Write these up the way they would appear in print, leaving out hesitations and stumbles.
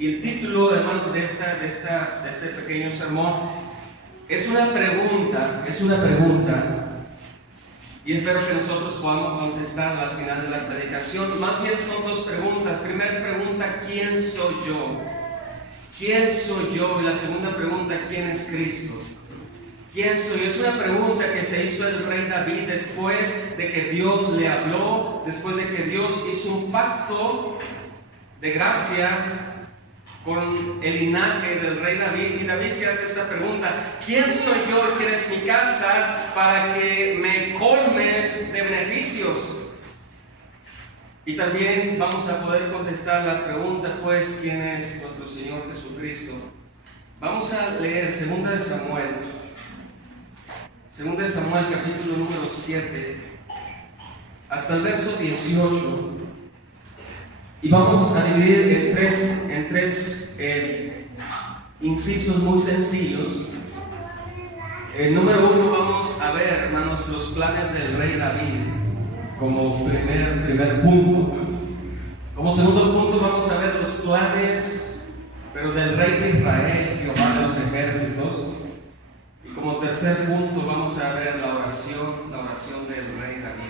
Y el título, hermano, de este pequeño sermón es una pregunta, y espero que nosotros podamos contestar al final de la predicación. Más bien son dos preguntas. Primera pregunta, ¿quién soy yo? ¿Quién soy yo? Y la segunda pregunta, ¿quién es Cristo? ¿Quién soy yo? Es una pregunta que se hizo el rey David después de que Dios le habló, después de que Dios hizo un pacto de gracia con el linaje del rey David. Y David se hace esta pregunta: ¿quién soy yo y quién es mi casa para que me colmes de beneficios? Y también vamos a poder contestar la pregunta, pues, ¿quién es nuestro Señor Jesucristo? Vamos a leer 2 de Samuel capítulo número 7 hasta el verso 18, y vamos a dividir en tres incisos muy sencillos. El número 1, vamos a ver, hermanos, los planes del rey David como primer punto. Como segundo punto vamos a ver los planes, pero del rey de Israel, Jehová de los ejércitos. Y como tercer punto vamos a ver la oración del rey David.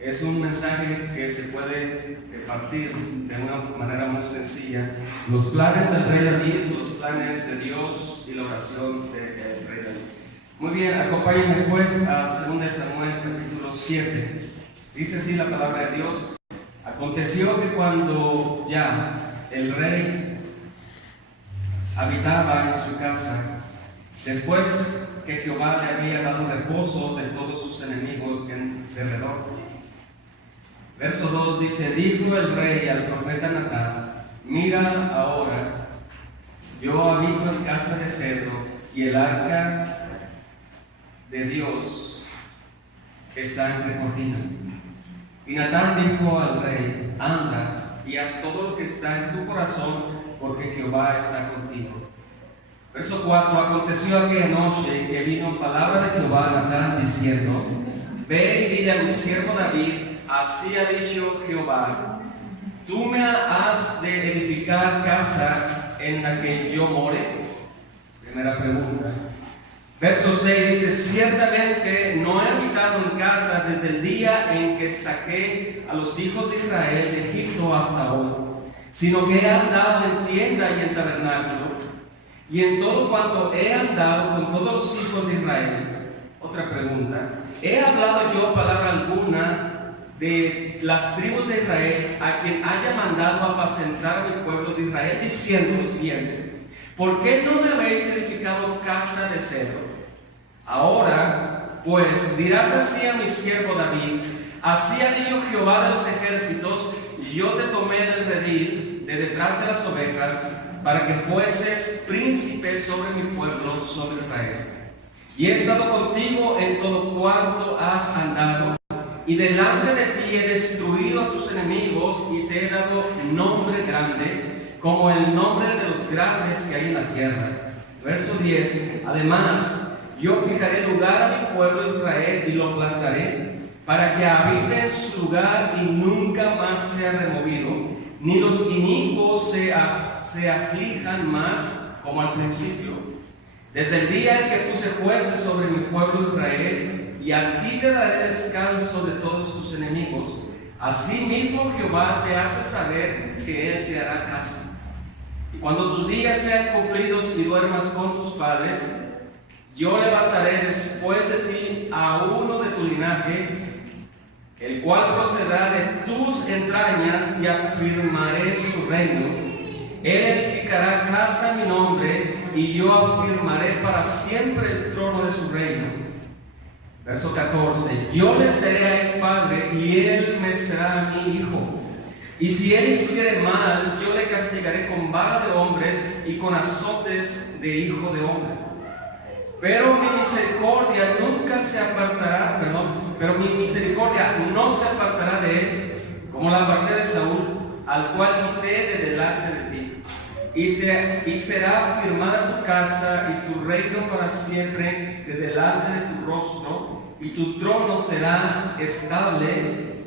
Es un mensaje que se puede partir de una manera muy sencilla: los planes del rey David, los planes de Dios y la oración del rey David. Muy bien, acompáñenme pues a 2 Samuel capítulo 7. Dice así la palabra de Dios: aconteció que cuando ya el rey habitaba en su casa, después que Jehová le había dado reposo de todos sus enemigos en derredor. Verso 2 dice: dijo el rey al profeta Natán: mira ahora, yo habito en casa de cedro, y el arca de Dios está entre cortinas. Y Natán dijo al rey: anda y haz todo lo que está en tu corazón, porque Jehová está contigo. Verso 4: aconteció aquella noche que vino palabra de Jehová a Natán diciendo: ve y dile a mi siervo David: así ha dicho Jehová, tú me has de edificar casa en la que yo more. Primera pregunta. Verso 6 dice: ciertamente no he habitado en casa desde el día en que saqué a los hijos de Israel de Egipto hasta hoy, sino que he andado en tienda y en tabernáculo, y en todo cuanto he andado con todos los hijos de Israel. Otra pregunta: ¿he hablado yo palabra alguna de las tribus de Israel a quien haya mandado apacentar a mi pueblo de Israel, diciendo lo siguiente: ¿por qué no me habéis edificado casa de cedro? Ahora pues dirás así a mi siervo David: así ha dicho Jehová de los ejércitos, yo te tomé del redil de detrás de las ovejas, para que fueses príncipe sobre mi pueblo, sobre Israel. Y he estado contigo en todo cuanto has andado, y delante de ti he destruido a tus enemigos, y te he dado nombre grande, como el nombre de los grandes que hay en la tierra. Verso 10: además, yo fijaré lugar a mi pueblo Israel y lo plantaré, para que habite en su lugar y nunca más sea removido, ni los inicuos se aflijan más como al principio. Desde el día en que puse jueces sobre mi pueblo Israel, y a ti te daré descanso de todos tus enemigos. Asimismo Jehová te hace saber que Él te hará casa. Y cuando tus días sean cumplidos y duermas con tus padres, yo levantaré después de ti a uno de tu linaje, el cual procederá de tus entrañas, y afirmaré su reino. Él edificará casa a mi nombre, y yo afirmaré para siempre el trono de su reino. Verso 14: yo le seré a él padre, y él me será a mi hijo. Y si él hiciere mal, yo le castigaré con vara de hombres y con azotes de hijo de hombres. Pero mi misericordia nunca se apartará, pero mi misericordia no se apartará de él, como la aparté de Saúl, al cual quité de delante de ti. Y será afirmada tu casa y tu reino para siempre de delante de tu rostro, y tu trono será estable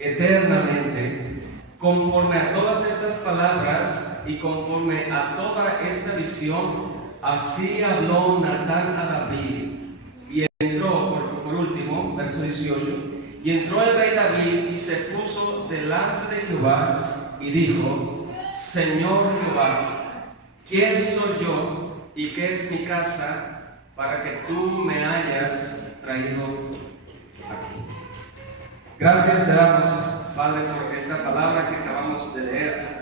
eternamente. Conforme a todas estas palabras y conforme a toda esta visión, así habló Natán a David. Y entró, por último, verso 18, y entró el rey David y se puso delante de Jehová y dijo: Señor Jehová, ¿quién soy yo y qué es mi casa para que tú me hayas traído aquí? Gracias te damos, Padre, por esta palabra que acabamos de leer.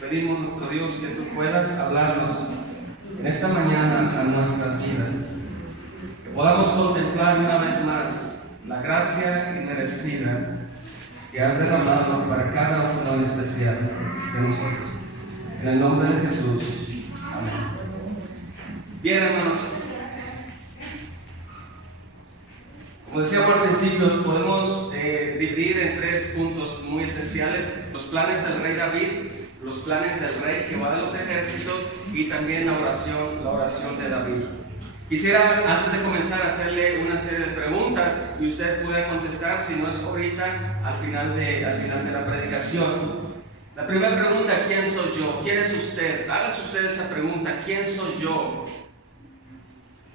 Pedimos, nuestro Dios, que tú puedas hablarnos en esta mañana a nuestras vidas, que podamos contemplar una vez más la gracia inmerecida que has derramado para cada uno en especial de nosotros. En el nombre de Jesús. Amén. Bien, hermanos, como decíamos al principio, podemos dividir en tres puntos muy esenciales: los planes del rey David, los planes del rey Jehová de los ejércitos y también la oración de David. Quisiera, antes de comenzar, hacerle una serie de preguntas y usted puede contestar, si no es ahorita, al final de la predicación. La primera pregunta: ¿quién soy yo? ¿Quién es usted? Hágase usted esa pregunta: ¿quién soy yo?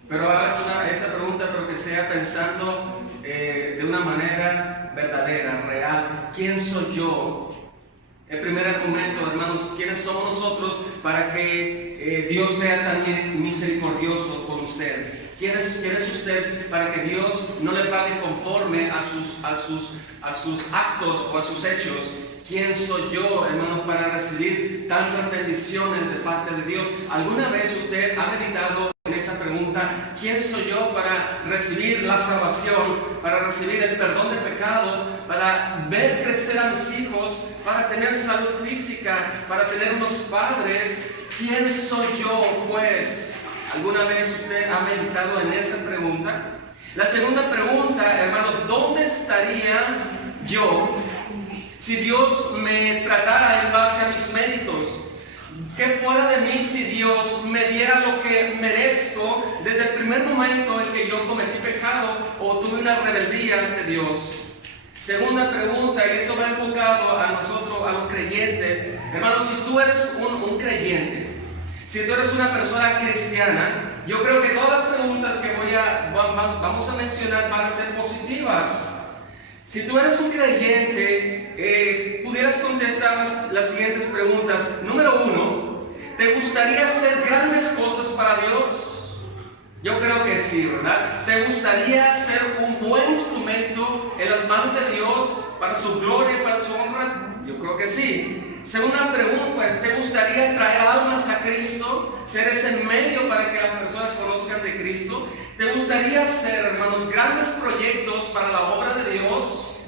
Pero hágase esa pregunta, pero que sea pensando de una manera verdadera, real. ¿Quién soy yo? El primer argumento, hermanos: ¿quiénes somos nosotros para que Dios sea también misericordioso con usted? ¿Quién es usted para que Dios no le pague conforme a sus actos o a sus hechos? ¿Quién soy yo, hermano, para recibir tantas bendiciones de parte de Dios? ¿Alguna vez usted ha meditado en esa pregunta? ¿Quién soy yo para recibir la salvación, para recibir el perdón de pecados, para ver crecer a mis hijos, para tener salud física, para tener unos padres? ¿Quién soy yo, pues? ¿Alguna vez usted ha meditado en esa pregunta? La segunda pregunta, hermano: ¿dónde estaría yo si Dios me tratara en base a mis méritos? ¿Qué fuera de mí si Dios me diera lo que merezco desde el primer momento en que yo cometí pecado o tuve una rebeldía ante Dios? Segunda pregunta, y esto va enfocado a nosotros, a los creyentes. Hermanos, si tú eres un creyente, si tú eres una persona cristiana, yo creo que todas las preguntas que vamos a mencionar van a ser positivas. Si tú eres un creyente, pudieras contestar las siguientes preguntas. Número 1, ¿te gustaría hacer grandes cosas para Dios? Yo creo que sí, ¿verdad? ¿Te gustaría ser un buen instrumento en las manos de Dios para su gloria y para su honra? Yo creo que sí. Segunda pregunta, ¿te gustaría traer almas a Cristo? ¿Ser ese medio para que las personas conozcan de Cristo? ¿Te gustaría hacer, hermanos, grandes proyectos para la obra de Dios?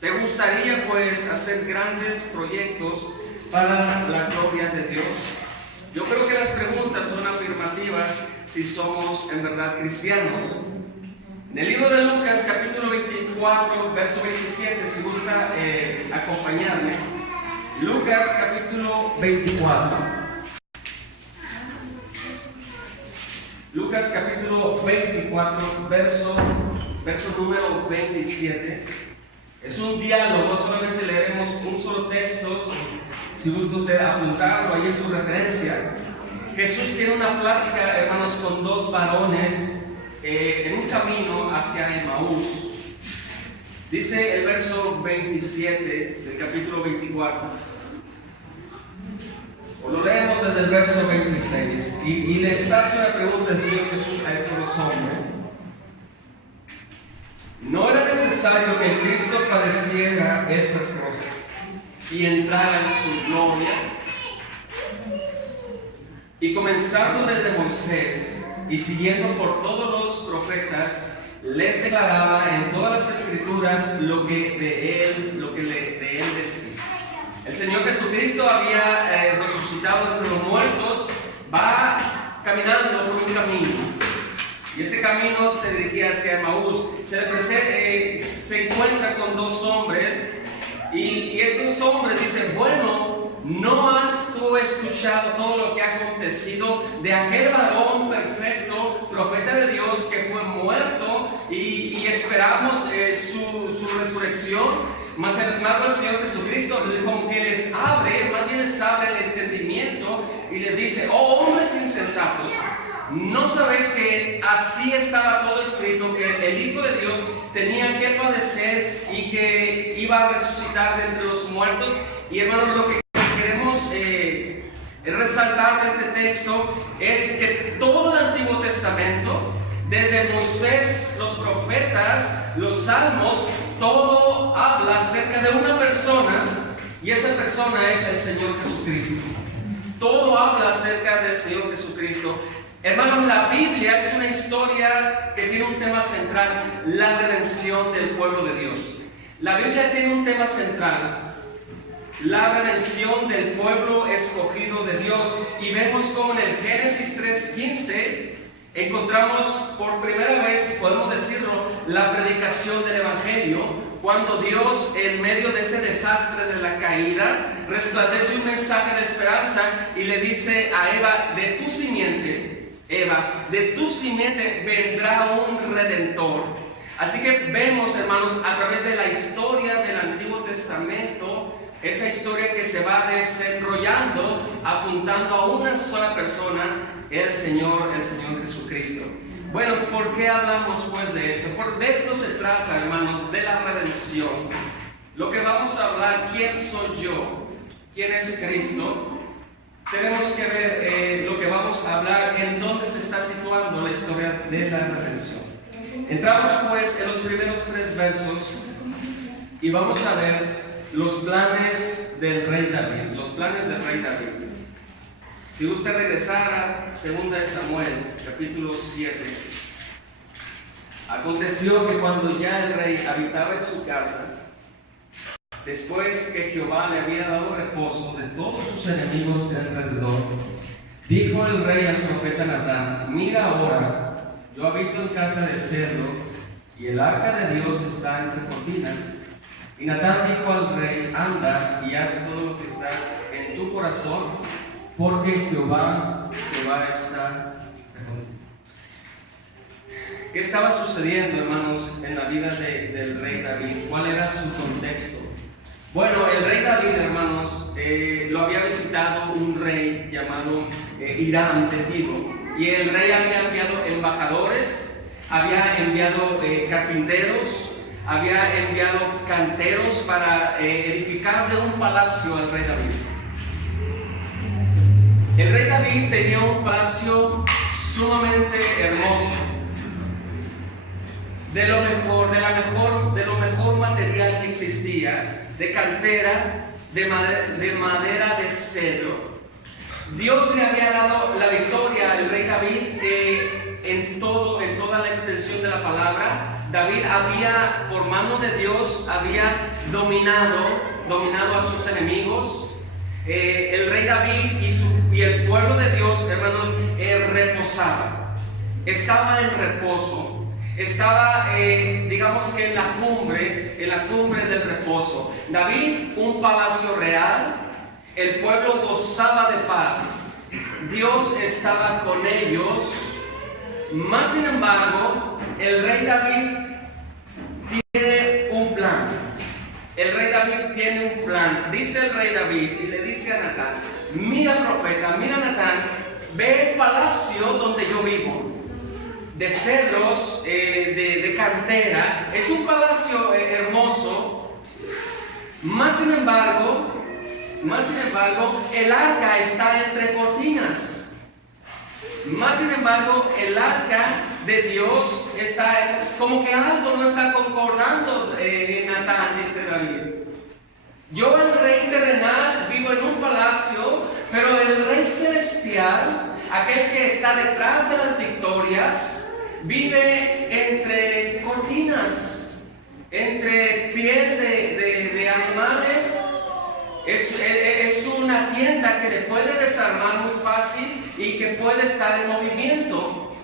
¿Te gustaría, pues, hacer grandes proyectos para la gloria de Dios? Yo creo que las preguntas son afirmativas si somos en verdad cristianos. En el libro de Lucas, capítulo 24, verso 27, si gusta acompañarme. Lucas capítulo 24. Lucas capítulo 24, verso número 27. Es un diálogo, solamente leeremos un solo texto. Si gusta usted apuntarlo, ahí en su referencia. Jesús tiene una plática, hermanos, con dos varones en un camino hacia Emaús. Dice el verso 27 del capítulo 24. O lo leemos desde el verso 26. Y les hace una pregunta el Señor Jesús a estos dos hombres. ¿No era necesario que Cristo padeciera estas cosas y entrara en su gloria? Y comenzando desde Moisés y siguiendo por todos los profetas, les declaraba en todas las escrituras lo que de él decía. El Señor Jesucristo había resucitado entre los muertos, va caminando por un camino. Y ese camino se dirigía hacia Emaús. Se encuentra con dos hombres y estos hombres dicen: bueno, ¿no has tú escuchado todo lo que ha acontecido de aquel varón perfecto, profeta de Dios, que fue muerto y esperamos su resurrección? Más el Señor Jesucristo como que les abre el entendimiento y les dice: oh hombres insensatos, ¿no sabéis que así estaba todo escrito, que el Hijo de Dios tenía que padecer y que iba a resucitar de entre los muertos? Y hermanos, lo que queremos resaltar de este texto es que todo el Antiguo Testamento, desde Moisés, los profetas, los salmos, todo habla acerca de una persona, y esa persona es el Señor Jesucristo. Todo habla acerca del Señor Jesucristo. Hermanos, la Biblia es una historia que tiene un tema central: la redención del pueblo de Dios. La Biblia tiene un tema central: la redención del pueblo escogido de Dios. Y vemos como en el Génesis 3:15 encontramos por primera vez, si podemos decirlo, la predicación del Evangelio, cuando Dios, en medio de ese desastre de la caída, resplandece un mensaje de esperanza y le dice a Eva: de tu simiente, Eva, de tu simiente vendrá un redentor. Así que vemos, hermanos, a través de la historia del Antiguo Testamento, esa historia que se va desenrollando, apuntando a una sola persona, el Señor Jesucristo. Bueno, ¿por qué hablamos pues de esto? De esto se trata, hermanos, de la redención. Lo que vamos a hablar: ¿quién soy yo? ¿Quién es Cristo? Tenemos que ver lo que vamos a hablar, en dónde se está situando la historia de la redención. Entramos pues en los primeros 3 versos y vamos a ver los planes del rey David. Los planes del rey David. Si usted regresara, 2 Samuel, capítulo 7. Aconteció que cuando ya el rey habitaba en su casa, después que Jehová le había dado reposo de todos sus enemigos de alrededor, dijo el rey al profeta Natán: mira ahora, yo habito en casa de cedro, y el arca de Dios está entre cortinas. Y Natán dijo al rey: anda y haz todo lo que está en tu corazón, porque Jehová está contigo. ¿Qué estaba sucediendo, hermanos, en la vida del rey David? ¿Cuál era su contexto? Bueno, el rey David, hermanos, lo había visitado un rey llamado Hiram de Tiro. Y el rey había enviado embajadores, había enviado carpinteros, había enviado canteros para edificarle un palacio al rey David. El rey David tenía un palacio sumamente hermoso, de lo mejor material que existía, de cantera, de madera de cedro. Dios le había dado la victoria al rey David en toda la extensión de la palabra. David había, por mano de Dios, había dominado a sus enemigos. El rey David y el pueblo de Dios, hermanos, reposaba. Estaba en reposo. Estaba, digamos que en la cumbre del reposo. David, un palacio real. El pueblo gozaba de paz. Dios estaba con ellos. Más sin embargo, el rey David tiene un plan. El rey David tiene un plan. Dice el rey David y le dice a Natán: mira, profeta, mira, Natán, ve el palacio donde yo vivo, de cedros, de cantera. Es un palacio hermoso. Más sin embargo, el arca está entre cortinas. Más sin embargo, el arca de Dios está, como que algo no está concordando, Natán, dice David. Yo, el rey terrenal, vivo en un palacio, pero el rey celestial, aquel que está detrás de las victorias, vive entre cortinas, entre piel de animales. Es una tienda que se puede desarmar muy fácil y que puede estar en movimiento.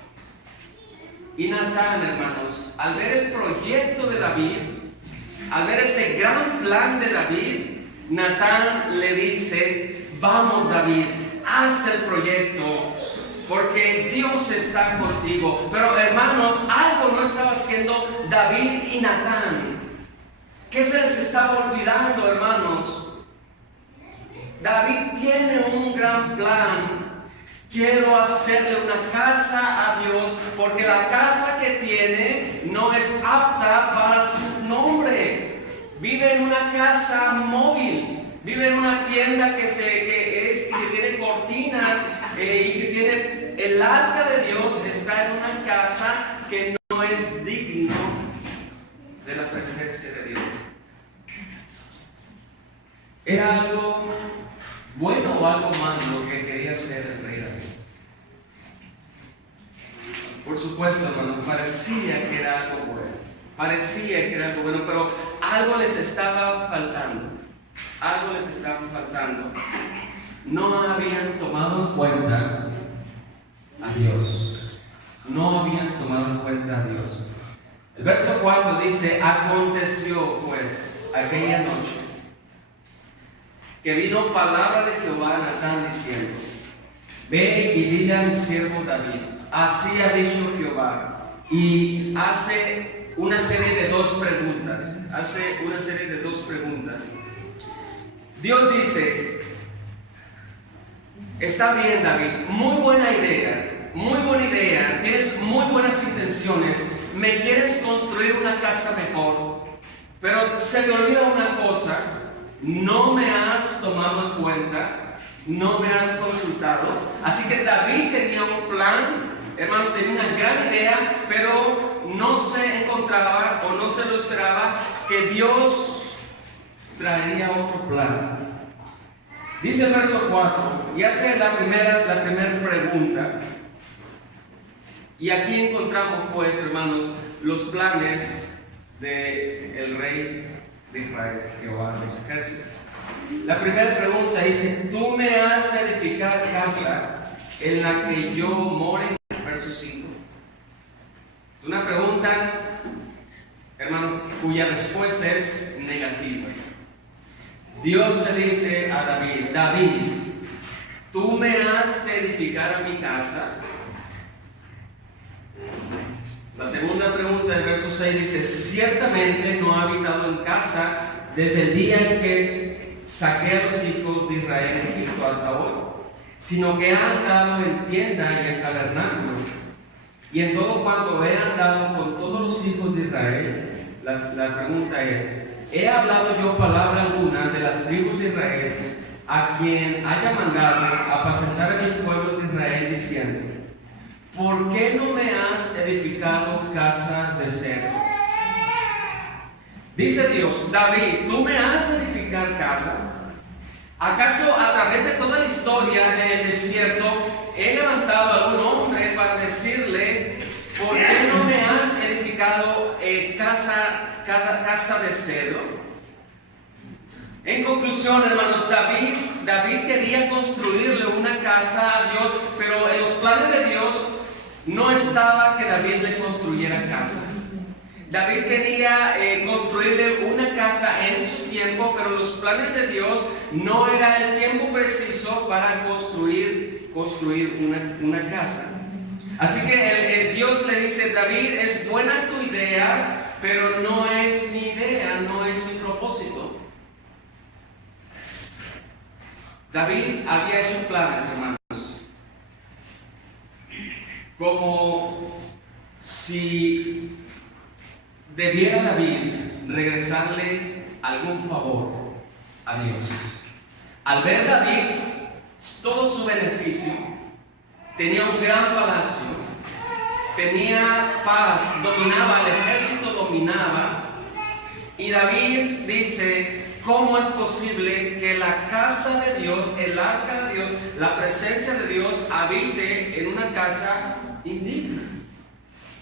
Y Natán, hermanos, al ver el proyecto de David, al ver ese gran plan de David, Natán le dice: vamos, David, haz el proyecto, porque Dios está contigo. Pero, hermanos, algo no estaba haciendo David y Natán. ¿Qué se les estaba olvidando, hermanos? David tiene un gran plan, Quiero hacerle una casa a Dios porque la casa que tiene no es apta para su nombre. Vive en una casa móvil, vive en una tienda que tiene cortinas y que tiene el arca de Dios. Está en una casa que no es digno de la presencia de Dios. ¿Era algo bueno o algo malo que quería hacer el rey David? Por supuesto, hermano, parecía que era algo bueno. Parecía que era algo bueno, pero algo les estaba faltando. Algo les estaba faltando. No habían tomado en cuenta a Dios. No habían tomado en cuenta a Dios. El verso 4 dice: aconteció pues aquella noche que vino palabra de Jehová a Natán diciendo: ve y dile a mi siervo David, así ha dicho Jehová. Y hace una serie de dos preguntas. Dios dice: está bien, David, muy buena idea, tienes muy buenas intenciones, me quieres construir una casa mejor, pero se te olvida una cosa: no me has tomado en cuenta, no me has consultado. Así que David tenía un plan, hermanos, tenía una gran idea, pero no se encontraba o no se lo esperaba que Dios traería otro plan. Dice el verso 4, y hace la primera pregunta. Y aquí encontramos, pues, hermanos, los planes del rey de Israel, Jehová de los ejércitos. La primera pregunta dice: tú me has de edificar casa en la que yo more. Verso 5. Es una pregunta, hermano, cuya respuesta es negativa. Dios le dice a David: David, tú me has de edificar a mi casa. La segunda pregunta del verso 6 dice: ciertamente no ha habitado en casa desde el día en que saqué a los hijos de Israel de Egipto hasta hoy, sino que ha andado en tienda y en tabernáculo, y en todo cuanto he andado con todos los hijos de Israel. La pregunta es: ¿he hablado yo palabra alguna de las tribus de Israel a quien haya mandado apacentar a mi pueblo de Israel, diciendo: ¿por qué no me has edificado casa de cedro? Dice Dios: David, tú me has de edificar casa. ¿Acaso a través de toda la historia del desierto he levantado a algún hombre para decirle: ¿por qué no me has edificado casa de cedro? En conclusión, hermanos, David quería construirle una casa a Dios, pero en los planes de Dios no estaba que David le construyera casa. David quería construirle una casa en su tiempo, pero los planes de Dios no era el tiempo preciso para construir una casa. Así que Dios le dice: David, es buena tu idea, pero no es mi idea, no es mi propósito. David había hecho planes, hermanos, como si debiera David regresarle algún favor a Dios. Al ver David todo su beneficio, tenía un gran palacio, tenía paz, dominaba, el ejército dominaba, y David dice: ¿cómo es posible que la casa de Dios, el arca de Dios, la presencia de Dios habite en una casa indigna?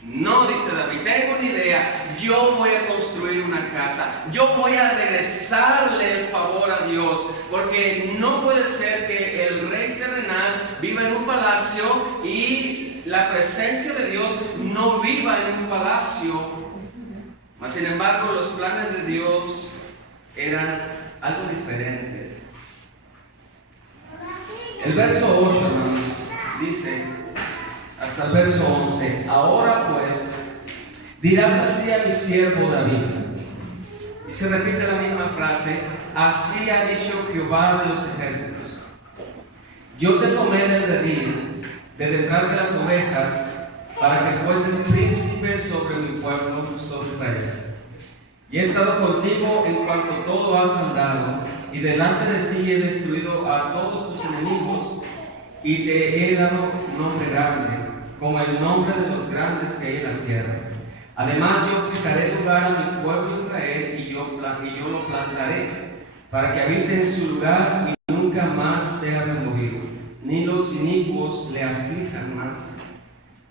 No, dice David, tengo una idea, yo voy a construir una casa, yo voy a regresarle el favor a Dios, porque no puede ser que el rey terrenal viva en un palacio y la presencia de Dios no viva en un palacio. Mas sin embargo, los planes de Dios eran algo diferentes. El verso 8, hermanos, dice hasta el verso 11: ahora pues dirás así a mi siervo David. Y se repite la misma frase: así ha dicho Jehová de los ejércitos: yo te tomé del redil de detrás de las ovejas, para que fueses príncipe sobre mi pueblo, sobre Israel. Y he estado contigo en cuanto todo has andado, y delante de ti he destruido a todos tus enemigos, y te he dado nombre grande, como el nombre de los grandes que hay en la tierra. Además yo fijaré lugar a mi pueblo Israel, y yo lo plantaré, para que habite en su lugar y nunca más sea removido, ni los inicuos le aflijan más,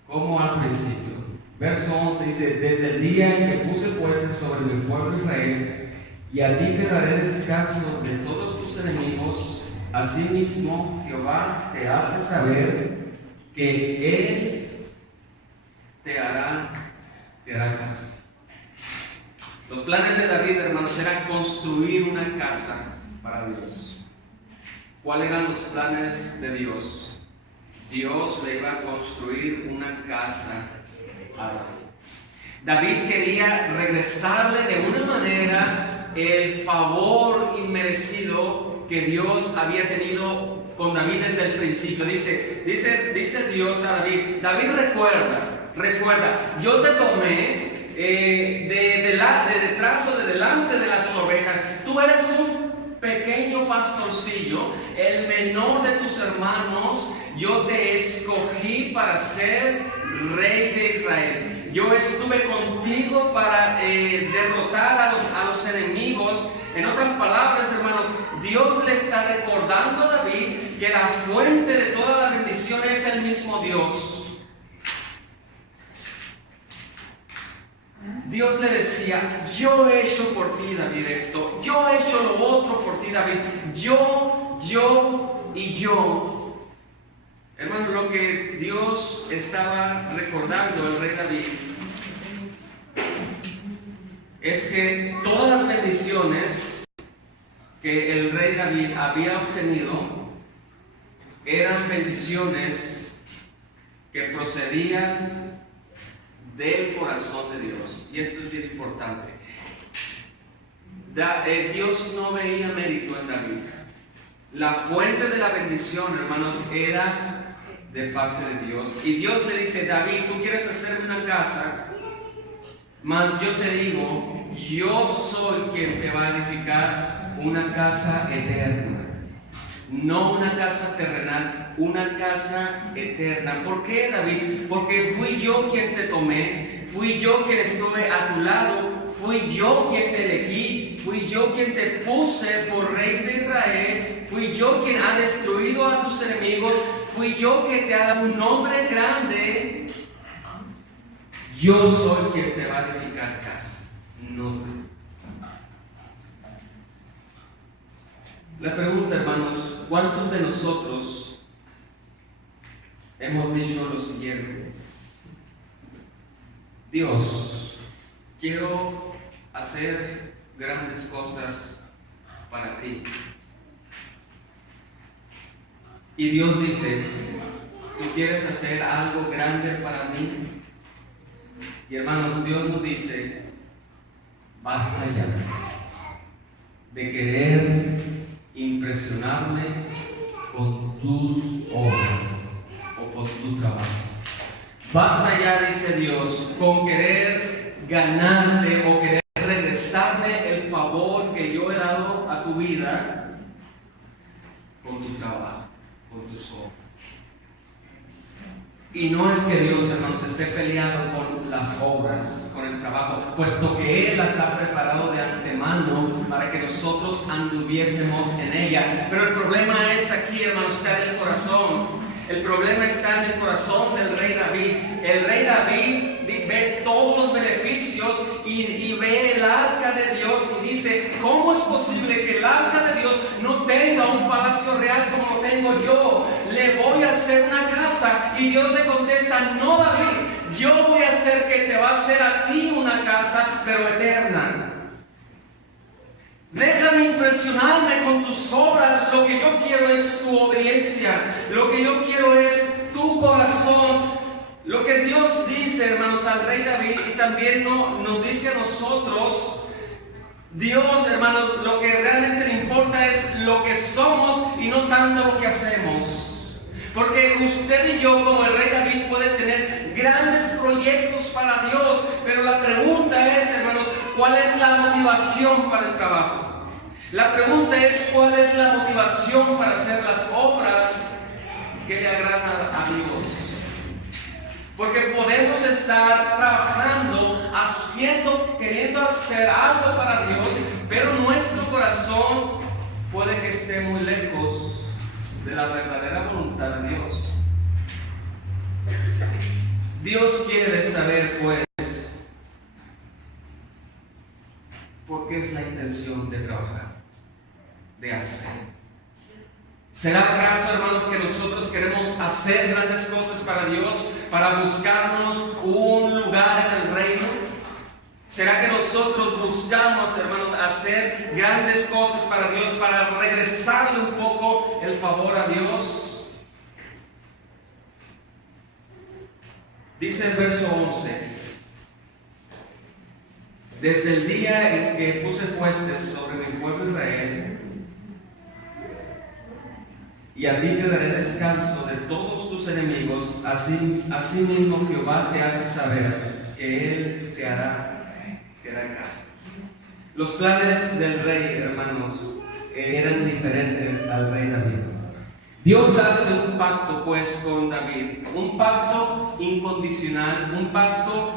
como al principio. Verso 11 dice: desde el día en que puse jueces sobre mi pueblo Israel, y a ti te daré descanso de todos tus enemigos, asimismo Jehová te hace saber que Él te hará casa. Los planes de David, hermanos, eran construir una casa para Dios. ¿Cuáles eran los planes de Dios? Dios le iba a construir una casa a David. David quería regresarle de una manera el favor inmerecido que Dios había tenido con David desde el principio. Dice Dios a David: David, recuerda, yo te tomé de detrás o de delante de las ovejas. Tú eres un pequeño pastorcillo, el menor de tus hermanos. Yo te escogí para ser rey de Israel. Yo estuve contigo para derrotar a los enemigos. En otras palabras, hermanos, Dios le está recordando a David que la fuente de toda la bendición es el mismo Dios. Dios le decía: yo he hecho por ti, David, esto, yo he hecho lo otro por ti, David, yo y yo. Hermano, lo que Dios estaba recordando al rey David es que todas las bendiciones que el rey David había obtenido eran bendiciones que procedían del corazón de Dios. Y esto es bien importante. Dios no veía mérito en David. La fuente de la bendición, hermanos, era de parte de Dios. Y Dios le dice: David, tú quieres hacerme una casa, mas yo te digo, yo soy quien te va a edificar una casa eterna. No una casa terrenal, una casa eterna. ¿Por qué, David? Porque fui yo quien te tomé, fui yo quien estuve a tu lado, fui yo quien te elegí, fui yo quien te puse por rey de Israel, fui yo quien ha destruido a tus enemigos, fui yo que te ha dado un nombre grande. Yo soy quien te va a edificar casa, no tú. La pregunta, hermanos: ¿cuántos de nosotros hemos dicho lo siguiente? Dios, quiero hacer grandes cosas para ti. Y Dios dice: ¿tú quieres hacer algo grande para mí? Y hermanos, Dios nos dice: basta ya de querer impresionarme con tus obras o con tu trabajo. Basta ya, dice Dios, con querer ganarte o querer regresarme el favor que yo he dado a tu vida con tu trabajo, con tus obras. Y no es que Dios, hermanos, esté peleado con las obras, con el trabajo, puesto que Él las ha preparado de antemano para que nosotros anduviésemos en ella. Pero el problema es aquí, hermanos, está en el corazón. El problema está en el corazón del rey David. El rey David ve todos los beneficios y ve el arca de Dios y dice: ¿cómo es posible que el arca de Dios no tenga un palacio real como lo tengo yo? Le voy a hacer una casa. Y Dios le contesta: no, David, yo voy a hacer que te va a hacer a ti una casa, pero eterna. Deja de impresionarme con tus obras. Lo que yo quiero es tu obediencia. Lo que yo quiero es tu corazón. Lo que Dios dice, hermanos, al rey David, y también nos dice a nosotros, Dios, hermanos, lo que realmente le importa es lo que somos y no tanto lo que hacemos. Porque usted y yo, como el rey David, puede tener grandes proyectos para Dios, pero la pregunta es, hermanos, ¿cuál es la motivación para el trabajo? La pregunta es, ¿cuál es la motivación para hacer las obras que le agradan a Dios? Porque podemos estar trabajando, queriendo hacer algo para Dios, pero nuestro corazón puede que esté muy lejos de la verdadera voluntad de Dios. Dios quiere saber, pues, por qué es la intención de trabajar, de hacer. ¿Será acaso, hermanos, que nosotros queremos hacer grandes cosas para Dios, para buscarnos un lugar en el reino? ¿Será que nosotros buscamos, hermanos, hacer grandes cosas para Dios, para regresarle un poco el favor a Dios? Dice el verso 11: desde el día en que puse jueces sobre mi pueblo Israel, y a ti te daré descanso de todos tus enemigos, así mismo Jehová te hace saber que Él te hará caso. Los planes del rey, hermanos, eran diferentes al rey David. Dios hace un pacto, pues, con David, un pacto incondicional, un pacto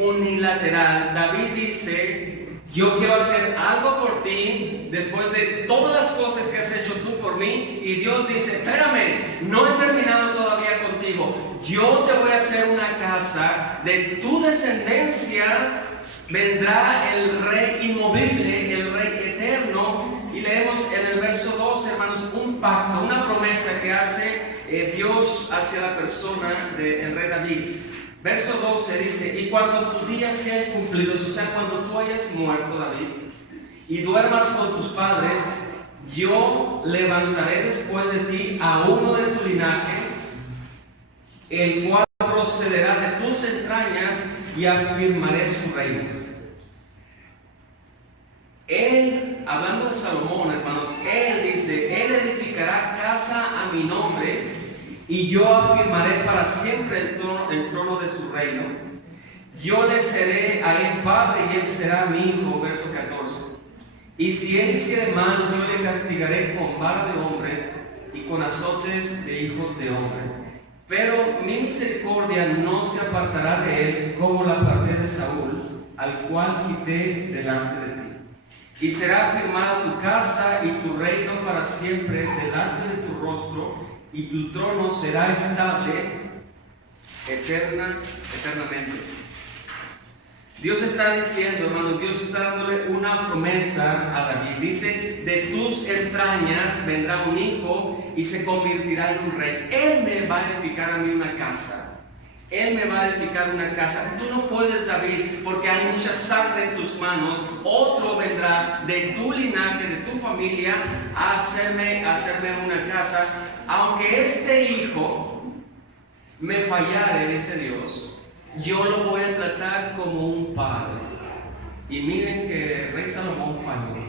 unilateral. David dice: yo quiero hacer algo por ti después de todas las cosas que has hecho tú por mí. Y Dios dice: espérame, no he terminado todavía contigo. Yo te voy a hacer una casa, de tu descendencia vendrá el rey inmovible, el rey eterno. Y leemos en el verso 2, hermanos, un pacto, una promesa que hace Dios hacia la persona del rey David. Verso 12 dice: y cuando tus días sean cumplidos, o sea, cuando tú hayas muerto, David, y duermas con tus padres, yo levantaré después de ti a uno de tu linaje, el cual procederá de tus entrañas, y afirmaré su reino. Él, hablando de Salomón, hermanos, él dice: él edificará casa a mi nombre, y yo afirmaré para siempre el trono de su reino. Yo le seré a él padre, y él será mi hijo. Verso 14. Y si él hiciere mal, yo le castigaré con vara de hombres y con azotes de hijos de hombre. Pero mi misericordia no se apartará de él, como la aparté de Saúl, al cual quité delante de ti. Y será afirmada tu casa y tu reino para siempre delante de tu rostro, y tu trono será estable eternamente. Dios está diciendo, hermanos, Dios está dándole una promesa a David. Dice: de tus entrañas vendrá un hijo y se convertirá en un rey. Él me va a edificar a mí una casa. Él me va a edificar una casa. Tú no puedes, David, porque hay mucha sangre en tus manos. Otro vendrá de tu linaje, de tu familia, a hacerme una casa. Aunque este hijo me fallare, dice Dios, yo lo voy a tratar como un padre. Y miren que el rey Salomón falló.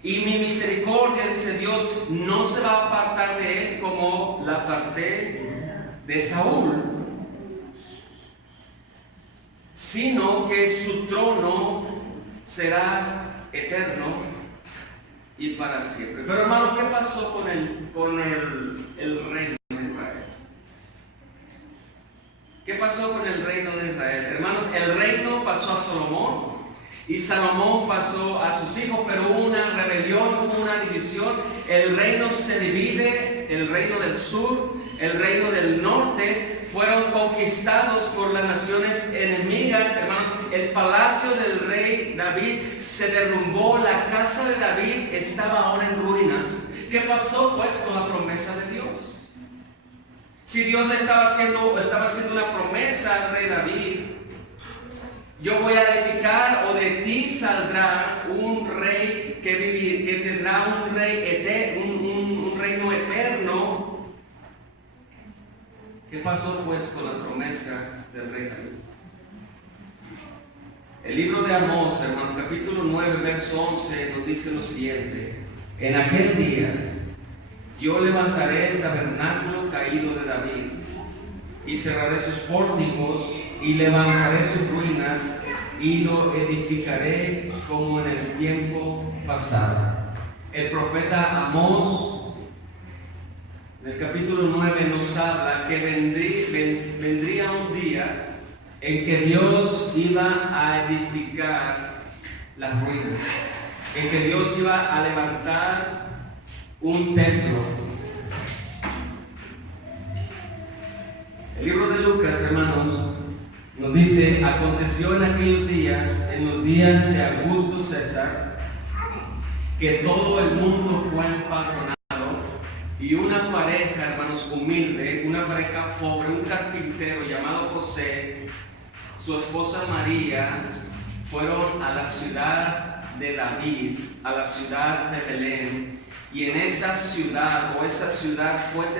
Y mi misericordia, dice Dios, no se va a apartar de él como la aparté de Saúl, sino que su trono será eterno y para siempre. Pero, hermano, ¿qué pasó con el reino de Israel? ¿Qué pasó con el reino de Israel? Hermanos, el reino pasó a Salomón, y Salomón pasó a sus hijos, pero hubo una rebelión, hubo una división. El reino se divide: el reino del sur, el reino del norte, fueron conquistados por las naciones enemigas. Hermanos, el palacio del rey David se derrumbó, la casa de David estaba ahora en ruinas. ¿Qué pasó, pues, con la promesa de Dios? Si Dios le estaba haciendo una promesa al rey David: yo voy a edificar, o de ti saldrá un rey que tendrá un reino eterno. ¿Qué pasó, pues, con la promesa del rey David? El libro de Amós, hermano, capítulo 9, verso 11, nos dice lo siguiente: en aquel día yo levantaré el tabernáculo caído y cerraré sus pórticos, y levantaré sus ruinas, y lo edificaré como en el tiempo pasado. El profeta Amós, en el capítulo 9, nos habla que vendría un día en que Dios iba a edificar las ruinas, en que Dios iba a levantar un templo. El libro de Lucas, hermanos, nos dice: aconteció en aquellos días, en los días de Augusto César, que todo el mundo fue empadronado, y una pareja, hermanos, humilde, una pareja pobre, un carpintero llamado José, su esposa María, fueron a la ciudad de David, a la ciudad de Belén, y en esa ciudad fue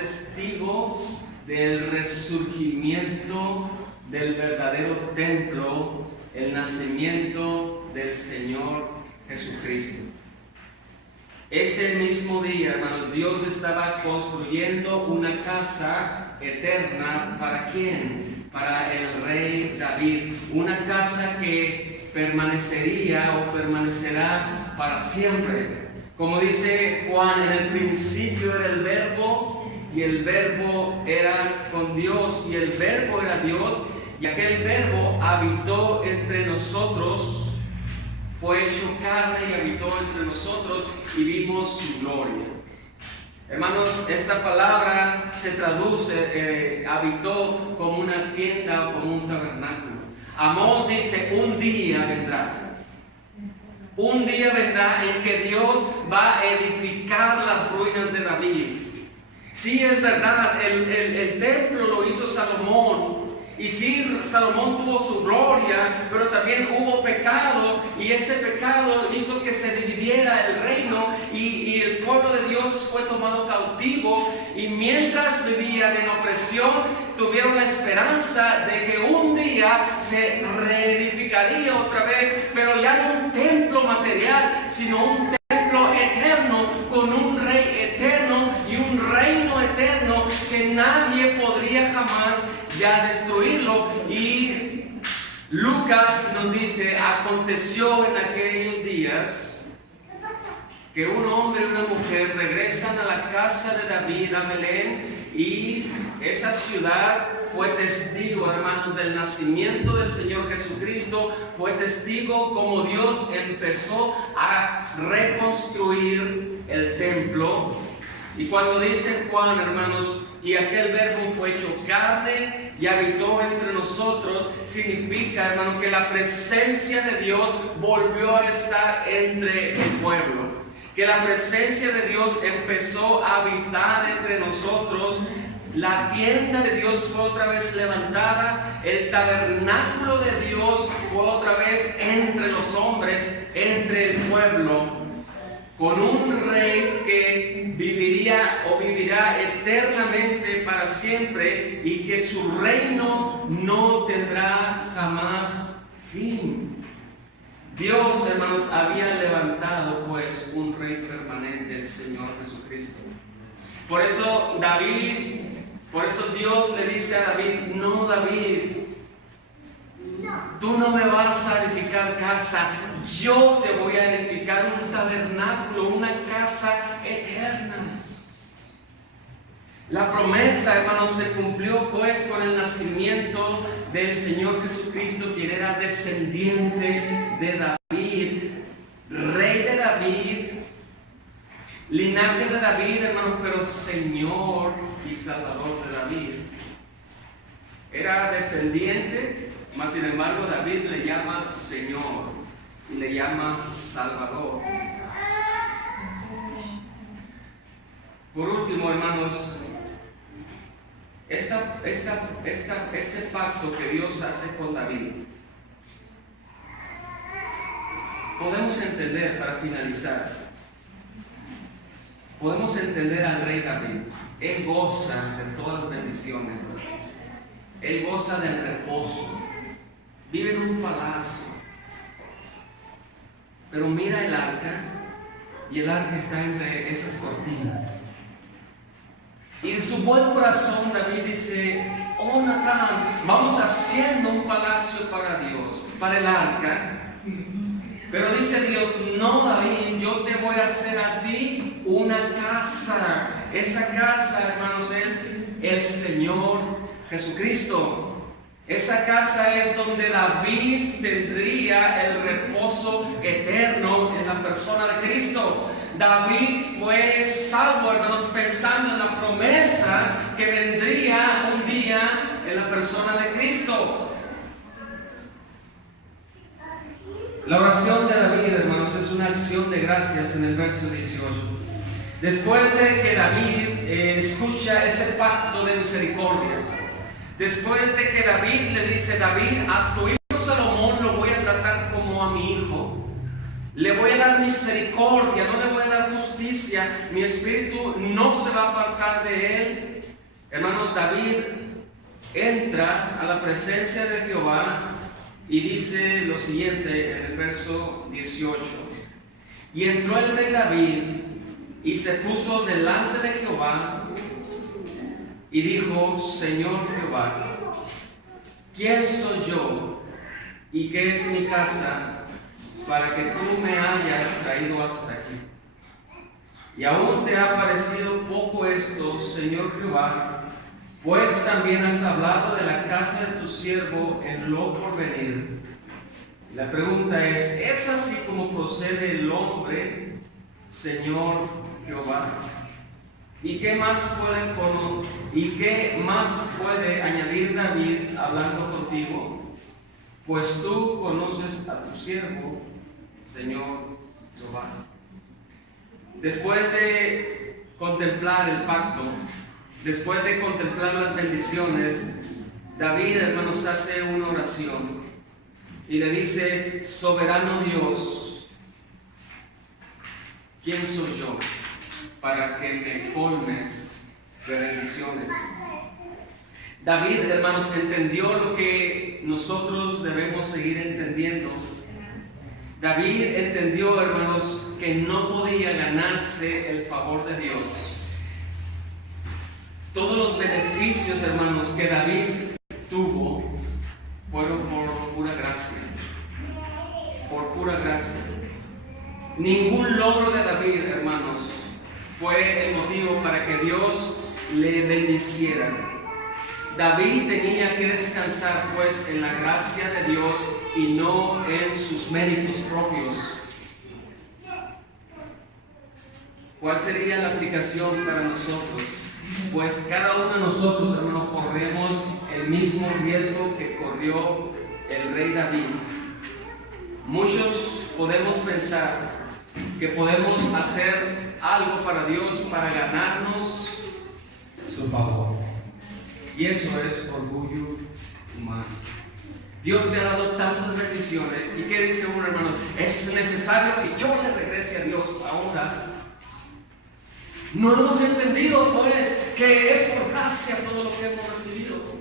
testigo del resurgimiento del verdadero templo, el nacimiento del Señor Jesucristo. Ese mismo día, hermanos, Dios estaba construyendo una casa eterna. ¿Para quién? Para el rey David. Una casa que permanecería o permanecerá para siempre. Como dice Juan, en el principio era el Verbo, y el Verbo era con Dios, y el Verbo era Dios, y aquel Verbo habitó entre nosotros, fue hecho carne y habitó entre nosotros, y vimos su gloria. Hermanos, esta palabra se traduce, habitó, como una tienda o como un tabernáculo. Amós dice: un día vendrá. Un día vendrá en que Dios va a edificar las ruinas de David. Sí, es verdad, el templo lo hizo Salomón. Y sí, Salomón tuvo su gloria, pero también hubo pecado, y ese pecado hizo que se dividiera el reino, y el pueblo de Dios fue tomado cautivo, y mientras vivían en opresión, tuvieron la esperanza de que un día se reedificaría otra vez, pero ya no un templo material, sino un templo eterno, con un rey eterno y un reino eterno que nadie podría jamás ya destruirlo. Y Lucas nos dice: aconteció en aquellos días que un hombre y una mujer regresan a la casa de David, a Belén, y esa ciudad fue testigo, hermanos, del nacimiento del Señor Jesucristo. Fue testigo como Dios empezó a reconstruir el templo. Y cuando dice Juan, hermanos, y aquel Verbo fue hecho carne y habitó entre nosotros, significa, hermano, que la presencia de Dios volvió a estar entre el pueblo, que la presencia de Dios empezó a habitar entre nosotros. La tienda de Dios fue otra vez levantada, el tabernáculo de Dios fue otra vez entre los hombres, entre el pueblo, con un rey que vivirá eternamente para siempre, y que su reino no tendrá jamás fin. Dios, hermanos, había levantado pues un rey permanente, el Señor Jesucristo. Por eso Dios le dice a David: no, David, tú no me vas a edificar casa, yo te voy a edificar un tabernáculo, una casa eterna. La promesa, hermanos, se cumplió pues con el nacimiento del Señor Jesucristo, quien era descendiente de David, rey de David, linaje de David, hermanos, pero Señor y Salvador de David. Era descendiente, mas sin embargo David le llama Señor y le llama Salvador. Por último, hermanos, este pacto que Dios hace con David, podemos entender, para finalizar, podemos entender al rey David. Él goza de todas las bendiciones, él goza del reposo, vive en un palacio, pero mira el arca, y el arca está entre esas cortinas. Y en su buen corazón David dice: oh Natán, vamos haciendo un palacio para Dios, para el arca. Pero dice Dios: no, David, yo te voy a hacer a ti una casa. Esa casa, hermanos, es el Señor Jesucristo. Esa casa es donde David tendría el reposo eterno en la persona de Cristo. David fue salvo, hermanos, pensando en la promesa que vendría un día en la persona de Cristo. La oración de David, hermanos, es una acción de gracias en el verso 18. Después de que David escucha ese pacto de misericordia, después de que David le dice: David, a tu hijo Salomón lo voy a tratar como a mi hijo. Le voy a dar misericordia, no le voy a dar justicia. Mi espíritu no se va a apartar de él. Hermanos, David entra a la presencia de Jehová y dice lo siguiente en el verso 18: y entró el rey David y se puso delante de Jehová y dijo: Señor Jehová, ¿quién soy yo y qué es mi casa para que tú me hayas traído hasta aquí? Y aún te ha parecido poco esto, Señor Jehová, pues también has hablado de la casa de tu siervo en lo porvenir. La pregunta ¿es así como procede el hombre, Señor Jehová? ¿Y qué más puede añadir David hablando contigo? Pues tú conoces a tu siervo, Señor Jehová. Después de contemplar el pacto, después de contemplar las bendiciones, David, hermanos, hace una oración y le dice: soberano Dios, ¿quién soy yo para que me colmes de bendiciones? David, hermanos, entendió lo que nosotros debemos seguir entendiendo. David entendió, hermanos, que no podía ganarse el favor de Dios. Todos los beneficios, hermanos, que David tuvo fueron por pura gracia. Por pura gracia. Ningún logro de David, hermanos, fue el motivo para que Dios le bendiciera. David tenía que descansar, pues, en la gracia de Dios y no en sus méritos propios. ¿Cuál sería la aplicación para nosotros? Pues cada uno de nosotros, hermanos, corremos el mismo riesgo que corrió el rey David. Muchos podemos pensar que podemos hacer algo para Dios para ganarnos su favor. Y eso es orgullo humano. Dios te ha dado tantas bendiciones. ¿Y qué dice uno, hermano? Es necesario que yo le regrese a Dios ahora. No hemos entendido, pues, que es por gracia todo lo que hemos recibido.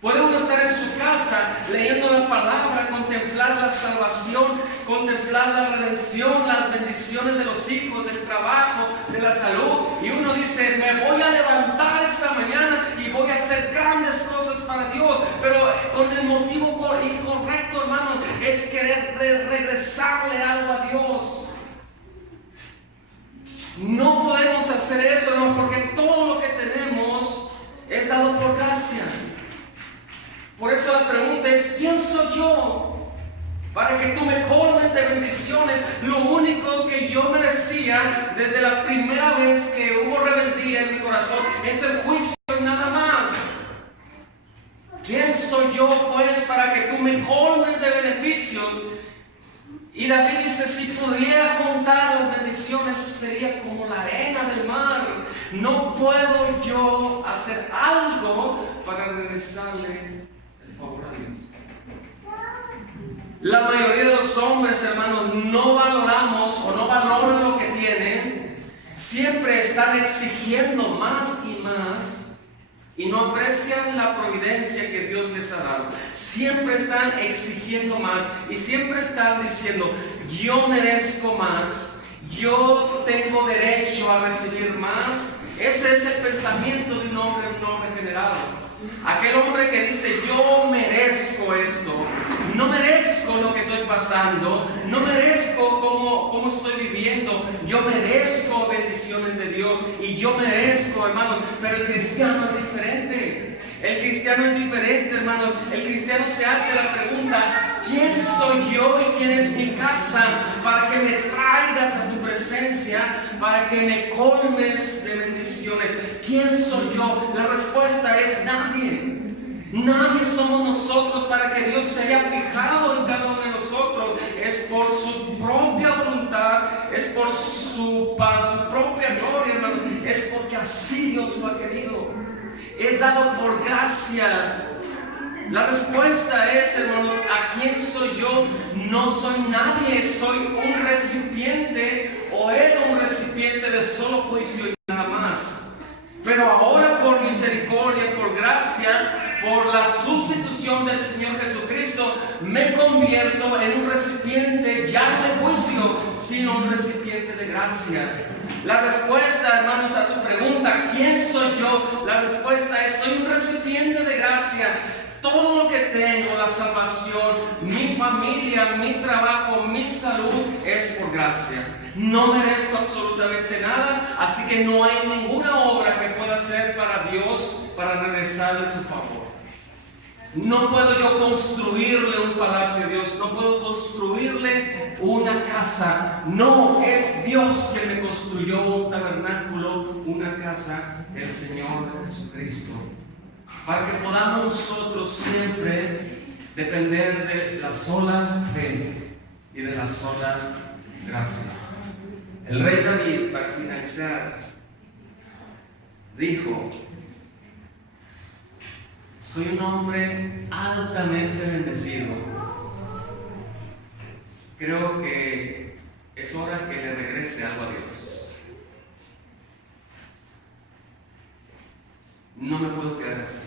Puede uno estar en su casa leyendo la palabra, contemplar la salvación, contemplar la redención, las bendiciones de los hijos, del trabajo, de la salud, y uno dice: me voy a levantar esta mañana y voy a hacer grandes cosas para Dios, pero con el motivo incorrecto, hermanos, es querer regresarle algo a Dios. No podemos hacer eso, hermano, porque todo lo que tenemos es dado por gracia. Por eso la pregunta es: ¿quién soy yo para que tú me colmes de bendiciones? Lo único que yo merecía desde la primera vez que hubo rebeldía en mi corazón es el juicio y nada más. ¿Quién soy yo, pues, para que tú me colmes de beneficios? Y David dice: si pudiera contar las bendiciones, sería como la arena del mar. No puedo yo hacer algo para regresarle el favor a Dios. La mayoría de los hombres, hermanos, no valoramos o no valoran lo que tienen. Siempre están exigiendo más y más y no aprecian la providencia que Dios les ha dado. Siempre están exigiendo más y siempre están diciendo: yo merezco más, yo tengo derecho a recibir más, Ese es el pensamiento de un hombre no regenerado. Aquel hombre que dice: yo merezco esto, no merezco lo que estoy pasando, no merezco cómo estoy viviendo, yo merezco bendiciones de Dios y yo merezco, hermanos. Pero el cristiano es diferente. El cristiano es diferente, hermanos. El cristiano se hace la pregunta: ¿quién soy yo y quién es mi casa para que me traigas a tu presencia, para que me colmes de bendiciones? ¿Quién soy yo? La respuesta es nadie. Nadie somos nosotros para que Dios se haya fijado en cada uno de nosotros. Es por su propia voluntad, es para su propia gloria, hermano. Es porque así Dios lo ha querido. Es dado por gracia. La respuesta es, hermanos: ¿a quién soy yo? No soy nadie, soy un recipiente, o era un recipiente de solo juicio y nada más. Pero ahora, por misericordia, por gracia, por la sustitución del Señor Jesucristo, me convierto en un recipiente ya no de juicio, sino un recipiente de gracia. La respuesta, hermanos, a tu pregunta: ¿quién soy yo? La respuesta es: soy un recipiente de gracia. Todo lo que tengo, la salvación, mi familia, mi trabajo, mi salud, es por gracia. No merezco absolutamente nada, así que no hay ninguna obra que pueda hacer para Dios para regresarle su favor. No puedo yo construirle un palacio a Dios, no puedo construirle una casa. No, es Dios quien me construyó un tabernáculo, una casa, el Señor Jesucristo, para que podamos nosotros siempre depender de la sola fe y de la sola gracia. El rey David, para finalizar, dijo: soy un hombre altamente bendecido. Creo que es hora que le regrese algo a Dios. No me puedo quedar así.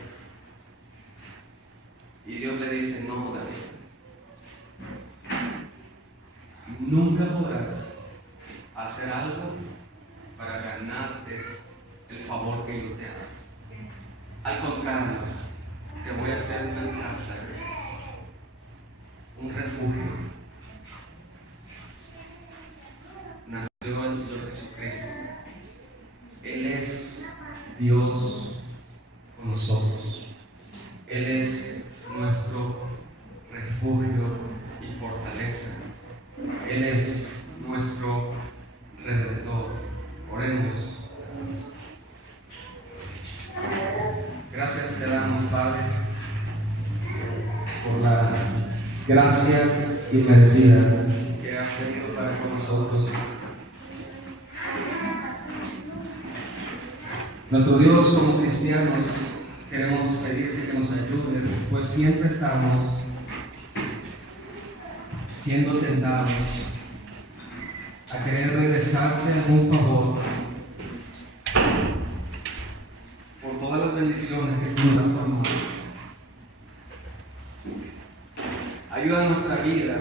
Y Dios le dice: no, David, nunca podrás hacer algo para ganarte el favor que yo te hago. Al contrario, te voy a hacer una casa, un refugio. Nació el Señor Jesucristo. Él es Dios con nosotros. Él es nuestro refugio y fortaleza. Él es nuestro Redentor. Oremos. Gracias te damos, Padre, por la gracia inmerecida que has tenido para con nosotros. Nuestro Dios, como cristianos, queremos pedirte que nos ayudes, pues siempre estamos siendo tentados a querer regresarte algún favor por todas las bendiciones que tú nos has formado. Ayuda a nuestra vida,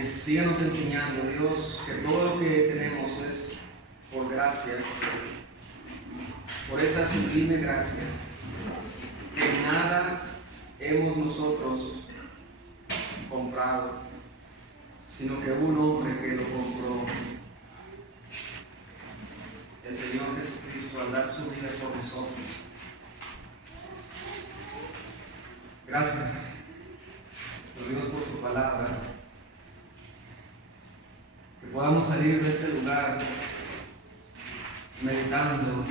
síguenos enseñando, Dios, que todo lo que tenemos es por gracia, por esa sublime gracia, que nada hemos nosotros comprado, sino que un hombre que lo compró, el Señor Jesucristo, al dar su vida por nosotros. Gracias, nuestro Dios, por tu palabra, que podamos salir de este lugar meditando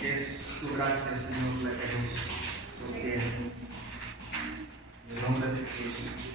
que es tu gracia, Señor, la que nos sostiene. En el nombre de Jesús.